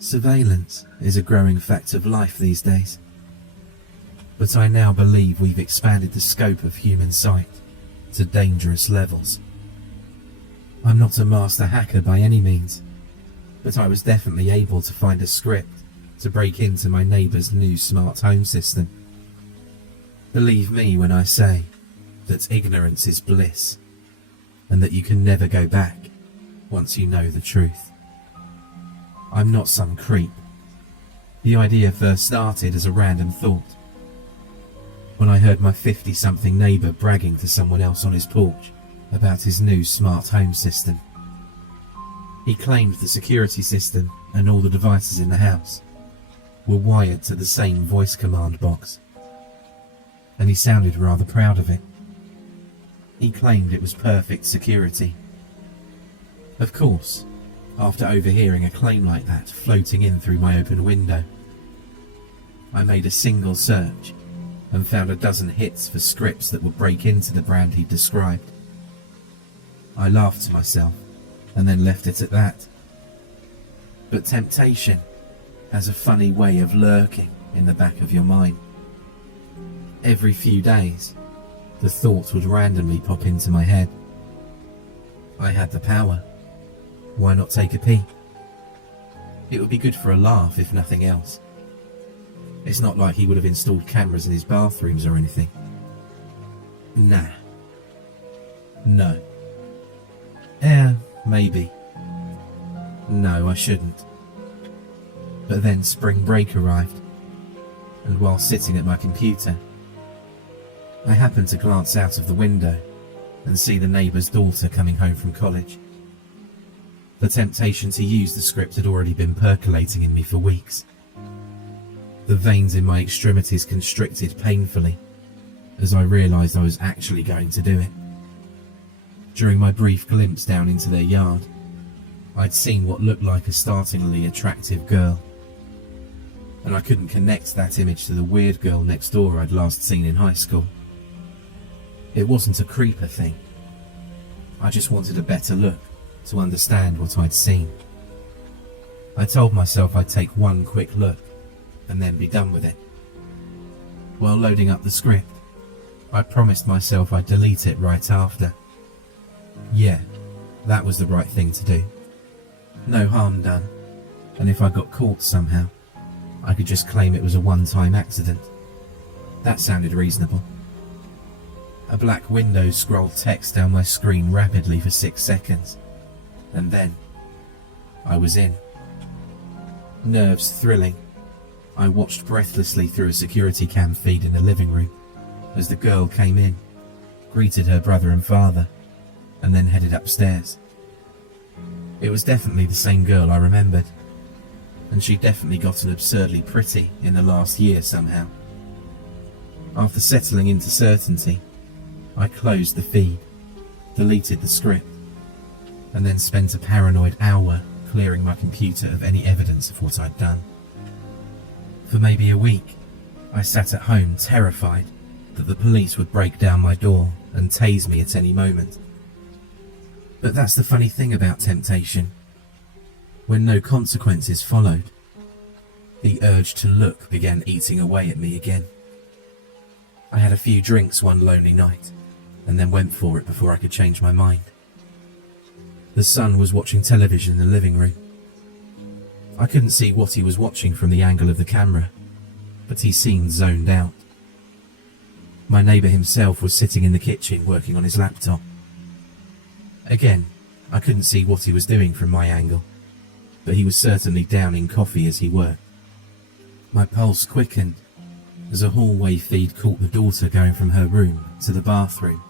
Surveillance is a growing fact of life these days, but I now believe we've expanded the scope of human sight to dangerous levels. I'm not a master hacker by any means, but I was definitely able to find a script to break into my neighbour's new smart home system. Believe me when I say that ignorance is bliss, and that you can never go back once you know the truth. I'm not some creep. The idea first started as a random thought, when I heard my 50-something neighbour bragging to someone else on his porch about his new smart home system. He claimed the security system and all the devices in the house were wired to the same voice command box, and he sounded rather proud of it. He claimed it was perfect security. Of course, after overhearing a claim like that floating in through my open window, I made a single search and found a dozen hits for scripts that would break into the brand he described. I laughed to myself and then left it at that. But temptation has a funny way of lurking in the back of your mind. Every few days, the thought would randomly pop into my head. I had the power. Why not take a peek? It would be good for a laugh, if nothing else. It's not like he would have installed cameras in his bathrooms or anything. Nah. No. Maybe. No, I shouldn't. But then spring break arrived, and while sitting at my computer, I happened to glance out of the window and see the neighbour's daughter coming home from college. The temptation to use the script had already been percolating in me for weeks. The veins in my extremities constricted painfully as I realised I was actually going to do it. During my brief glimpse down into their yard, I'd seen what looked like a startlingly attractive girl, and I couldn't connect that image to the weird girl next door I'd last seen in high school. It wasn't a creeper thing. I just wanted a better look to understand what I'd seen. I told myself I'd take one quick look and then be done with it. While loading up the script, I promised myself I'd delete it right after. Yeah, that was the right thing to do. No harm done, and if I got caught somehow, I could just claim it was a one-time accident. That sounded reasonable. A black window scrolled text down my screen rapidly for 6 seconds, and then I was in. Nerves thrilling, I watched breathlessly through a security cam feed in the living room as the girl came in, greeted her brother and father, and then headed upstairs. It was definitely the same girl I remembered, and she'd definitely gotten absurdly pretty in the last year somehow. After settling into certainty, I closed the feed, deleted the script, and then spent a paranoid hour clearing my computer of any evidence of what I'd done. For maybe a week, I sat at home terrified that the police would break down my door and tase me at any moment. But that's the funny thing about temptation. When no consequences followed, the urge to look began eating away at me again. I had a few drinks one lonely night, and then went for it before I could change my mind. The son was watching television in the living room. I couldn't see what he was watching from the angle of the camera, but he seemed zoned out. My neighbour himself was sitting in the kitchen working on his laptop. Again, I couldn't see what he was doing from my angle, but he was certainly downing coffee as he worked. My pulse quickened as a hallway feed caught the daughter going from her room to the bathroom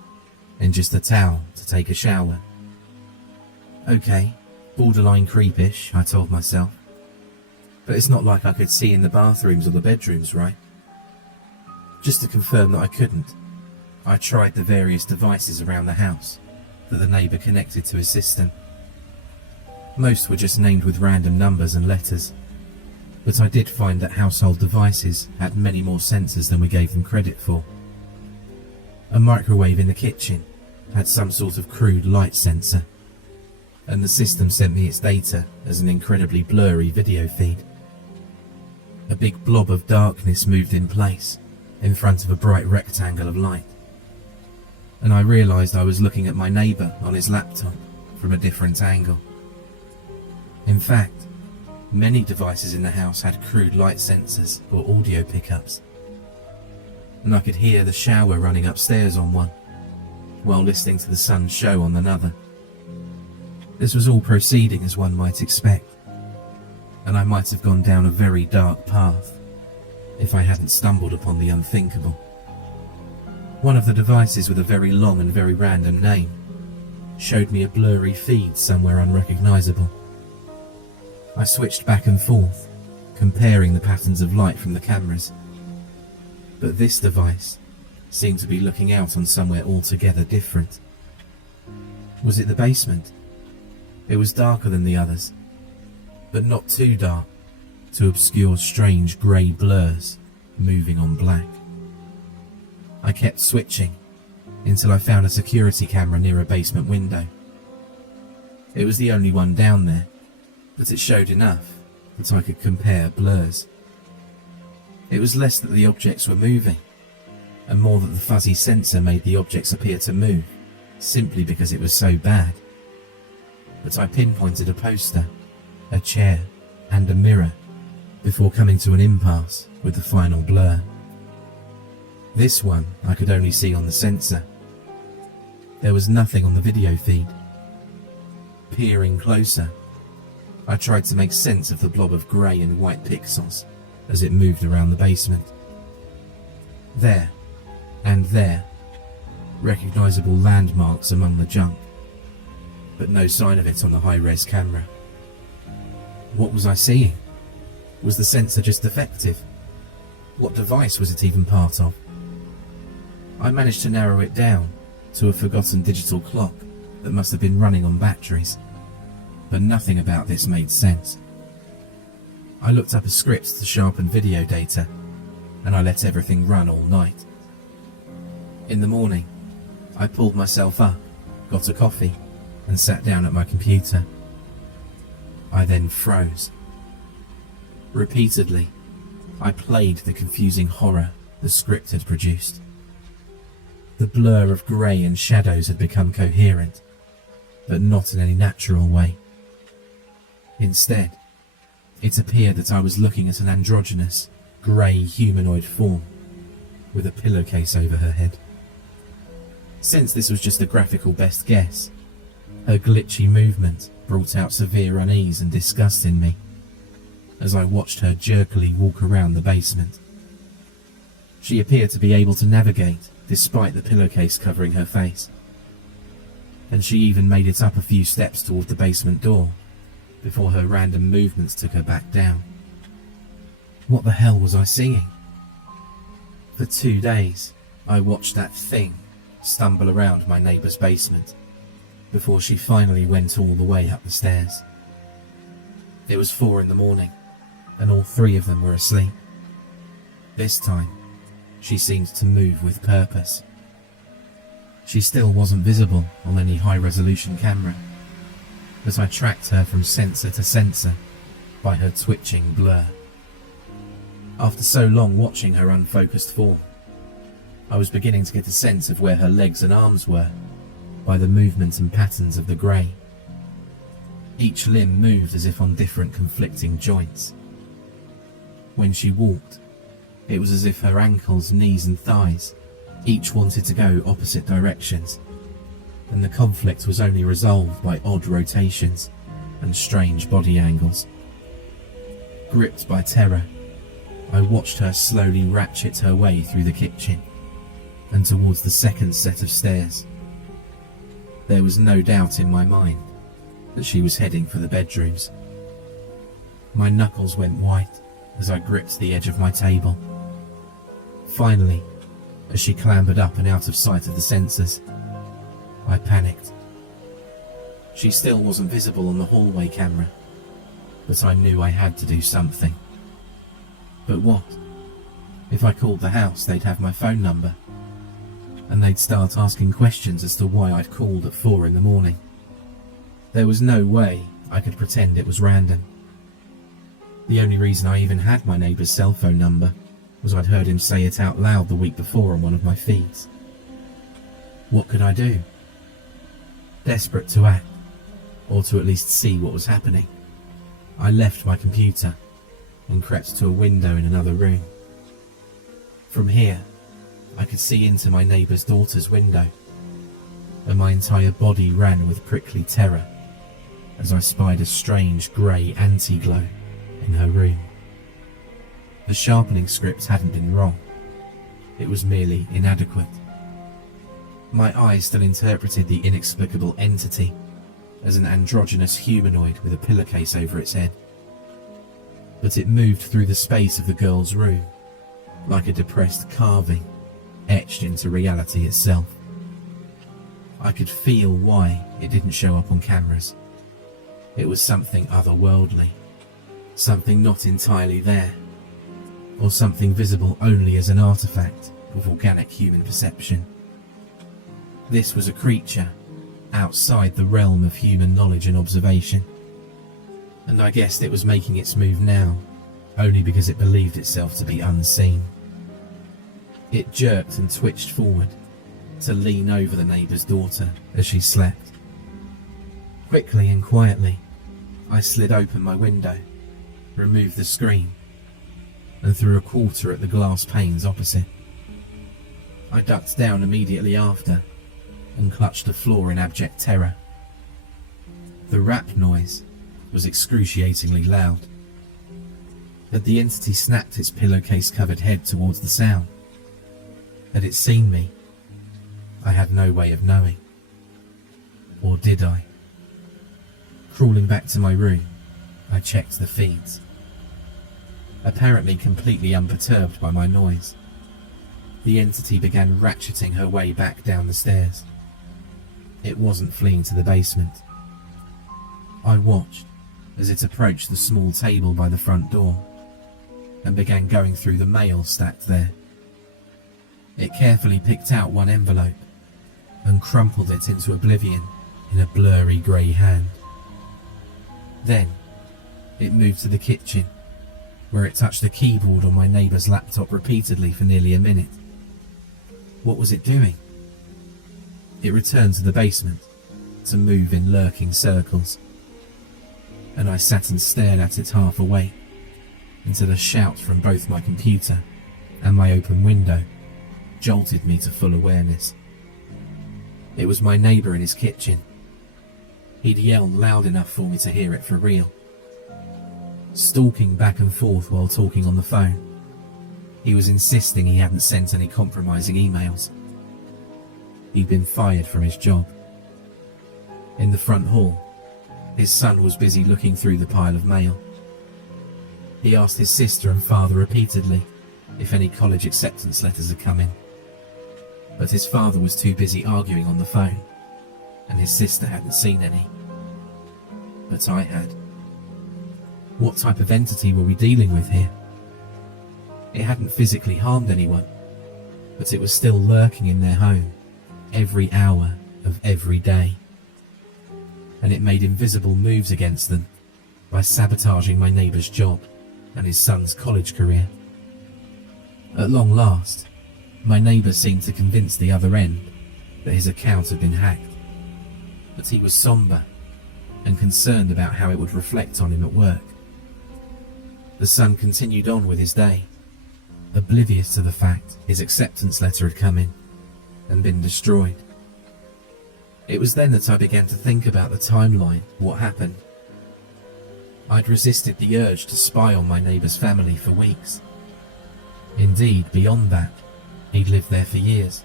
in just a towel to take a shower. Okay, borderline creepish, I told myself. But it's not like I could see in the bathrooms or the bedrooms, right? Just to confirm that I couldn't, I tried the various devices around the house that the neighbour connected to his system. Most were just named with random numbers and letters, but I did find that household devices had many more sensors than we gave them credit for. A microwave in the kitchen had some sort of crude light sensor. and the system sent me its data as an incredibly blurry video feed. A big blob of darkness moved in place in front of a bright rectangle of light, and I realised I was looking at my neighbour on his laptop from a different angle. In fact, many devices in the house had crude light sensors or audio pickups, and I could hear the shower running upstairs on one, while listening to the sun's show on another. This was all proceeding as one might expect, and I might have gone down a very dark path if I hadn't stumbled upon the unthinkable. One of the devices, with a very long and very random name, showed me a blurry feed somewhere unrecognisable. I switched back and forth, comparing the patterns of light from the cameras, but this device seemed to be looking out on somewhere altogether different. Was it the basement? It was darker than the others, but not too dark to obscure strange grey blurs moving on black. I kept switching until I found a security camera near a basement window. It was the only one down there, but it showed enough that I could compare blurs. It was less that the objects were moving, and more that the fuzzy sensor made the objects appear to move, simply because it was so bad. But I pinpointed a poster, a chair, and a mirror before coming to an impasse with the final blur. This one I could only see on the sensor. There was nothing on the video feed. Peering closer, I tried to make sense of the blob of grey and white pixels as it moved around the basement. There, and there, recognisable landmarks among the junk, but no sign of it on the high-res camera. What was I seeing? Was the sensor just defective? What device was it even part of? I managed to narrow it down to a forgotten digital clock that must have been running on batteries, but nothing about this made sense. I looked up a script to sharpen video data, and I let everything run all night. In the morning, I pulled myself up, got a coffee, and sat down at my computer. I then froze. Repeatedly, I played the confusing horror the script had produced. The blur of grey and shadows had become coherent, but not in any natural way. Instead, it appeared that I was looking at an androgynous, grey humanoid form with a pillowcase over her head. Since this was just a graphical best guess, her glitchy movement brought out severe unease and disgust in me as I watched her jerkily walk around the basement. She appeared to be able to navigate despite the pillowcase covering her face, and she even made it up a few steps toward the basement door before her random movements took her back down. What the hell was I seeing? For 2 days, I watched that thing stumble around my neighbour's basement before she finally went all the way up the stairs. It was 4 in the morning, and all 3 of them were asleep. This time, she seemed to move with purpose. She still wasn't visible on any high-resolution camera, but I tracked her from sensor to sensor by her twitching blur. After so long watching her unfocused form, I was beginning to get a sense of where her legs and arms were by the movement and patterns of the grey. Each limb moved as if on different conflicting joints. When she walked, it was as if her ankles, knees and thighs each wanted to go opposite directions, and the conflict was only resolved by odd rotations and strange body angles. Gripped by terror, I watched her slowly ratchet her way through the kitchen and towards the second set of stairs. There was no doubt in my mind that she was heading for the bedrooms. My knuckles went white as I gripped the edge of my table. Finally, as she clambered up and out of sight of the sensors, I panicked. She still wasn't visible on the hallway camera, but I knew I had to do something. But what? If I called the house, they'd have my phone number, and they'd start asking questions as to why I'd called at 4 in the morning. There was no way I could pretend it was random. The only reason I even had my neighbour's cell phone number was I'd heard him say it out loud the week before on one of my feeds. What could I do? Desperate to act, or to at least see what was happening, I left my computer and crept to a window in another room. From here, I could see into my neighbour's daughter's window, and my entire body ran with prickly terror as I spied a strange grey anti-glow in her room. The sharpening script hadn't been wrong, it was merely inadequate. My eyes still interpreted the inexplicable entity as an androgynous humanoid with a pillowcase over its head, but it moved through the space of the girl's room like a depressed carving etched into reality itself. I could feel why it didn't show up on cameras. It was something otherworldly, something not entirely there, or something visible only as an artifact of organic human perception. This was a creature outside the realm of human knowledge and observation, and I guessed it was making its move now only because it believed itself to be unseen. It jerked and twitched forward to lean over the neighbour's daughter as she slept. Quickly and quietly, I slid open my window, removed the screen, and threw a quarter at the glass panes opposite. I ducked down immediately after and clutched the floor in abject terror. The rap noise was excruciatingly loud. Had the entity snapped its pillowcase-covered head towards the sound? Had it seen me? I had no way of knowing. Or did I? Crawling back to my room, I checked the feeds. Apparently completely unperturbed by my noise, the entity began ratcheting her way back down the stairs. It wasn't fleeing to the basement. I watched as it approached the small table by the front door and began going through the mail stacked there. It carefully picked out one envelope and crumpled it into oblivion in a blurry grey hand. Then, it moved to the kitchen, where it touched the keyboard on my neighbour's laptop repeatedly for nearly a minute. What was it doing? It returned to the basement to move in lurking circles, and I sat and stared at it half awake until a shout from both my computer and my open window jolted me to full awareness. It was my neighbour in his kitchen. He'd yelled loud enough for me to hear it for real. Stalking back and forth while talking on the phone, he was insisting he hadn't sent any compromising emails. He'd been fired from his job. In the front hall, his son was busy looking through the pile of mail. He asked his sister and father repeatedly if any college acceptance letters had come in, but his father was too busy arguing on the phone, and his sister hadn't seen any. But I had. What type of entity were we dealing with here? It hadn't physically harmed anyone, but it was still lurking in their home every hour of every day, and it made invisible moves against them by sabotaging my neighbour's job and his son's college career. At long last, my neighbour seemed to convince the other end that his account had been hacked, but he was sombre and concerned about how it would reflect on him at work. The son continued on with his day, oblivious to the fact his acceptance letter had come in and been destroyed. It was then that I began to think about the timeline of what happened. I'd resisted the urge to spy on my neighbour's family for weeks. Indeed, beyond that, he'd lived there for years.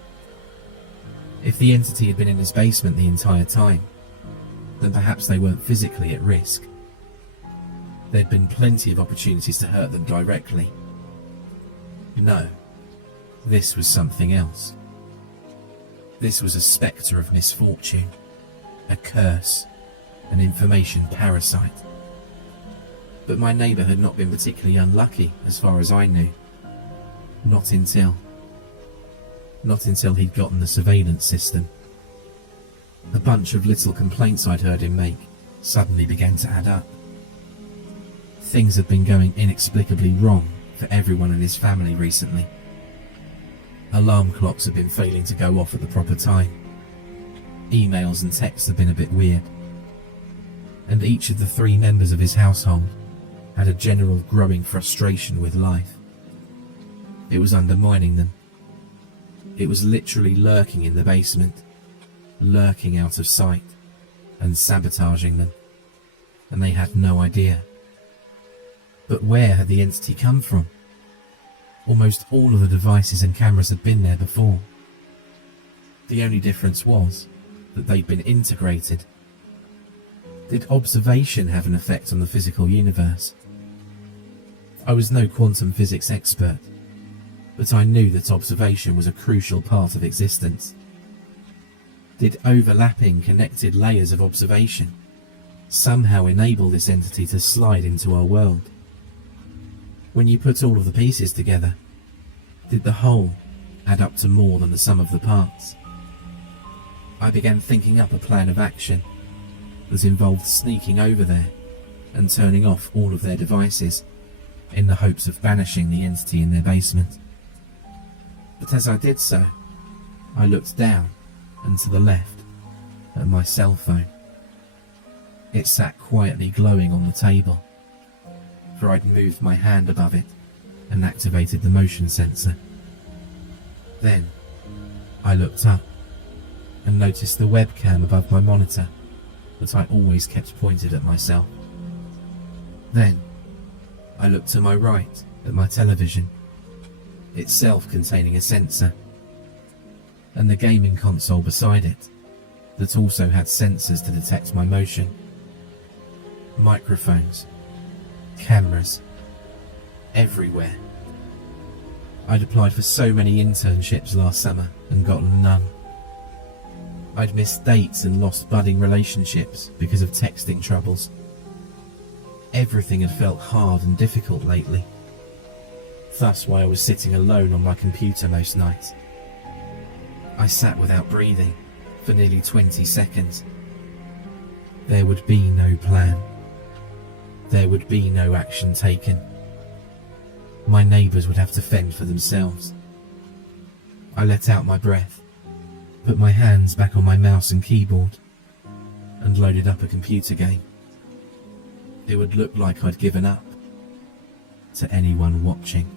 If the entity had been in his basement the entire time, then perhaps they weren't physically at risk. There'd been plenty of opportunities to hurt them directly. No, this was something else. This was a spectre of misfortune, a curse, an information parasite. But my neighbour had not been particularly unlucky as far as I knew. Not until he'd gotten the surveillance system. A bunch of little complaints I'd heard him make suddenly began to add up. Things had been going inexplicably wrong for everyone in his family recently. Alarm clocks had been failing to go off at the proper time. Emails and texts had been a bit weird. And each of the 3 members of his household had a general growing frustration with life. It was undermining them. It was literally lurking in the basement, lurking out of sight, and sabotaging them. And they had no idea. But where had the entity come from? Almost all of the devices and cameras had been there before. The only difference was that they'd been integrated. Did observation have an effect on the physical universe? I was no quantum physics expert, but I knew that observation was a crucial part of existence. Did overlapping connected layers of observation somehow enable this entity to slide into our world? When you put all of the pieces together, did the whole add up to more than the sum of the parts? I began thinking up a plan of action that involved sneaking over there and turning off all of their devices in the hopes of banishing the entity in their basement. But as I did so, I looked down and to the left at my cell phone. It sat quietly glowing on the table, for I'd moved my hand above it and activated the motion sensor. Then I looked up and noticed the webcam above my monitor that I always kept pointed at myself. Then I looked to my right at my television, itself containing a sensor, and the gaming console beside it that also had sensors to detect my motion. Microphones, cameras, everywhere. I'd applied for so many internships last summer and gotten none. I'd missed dates and lost budding relationships because of texting troubles. Everything had felt hard and difficult lately. Thus why I was sitting alone on my computer most nights. I sat without breathing for nearly 20 seconds. There would be no plan. There would be no action taken. My neighbours would have to fend for themselves. I let out my breath, put my hands back on my mouse and keyboard, and loaded up a computer game. It would look like I'd given up to anyone watching.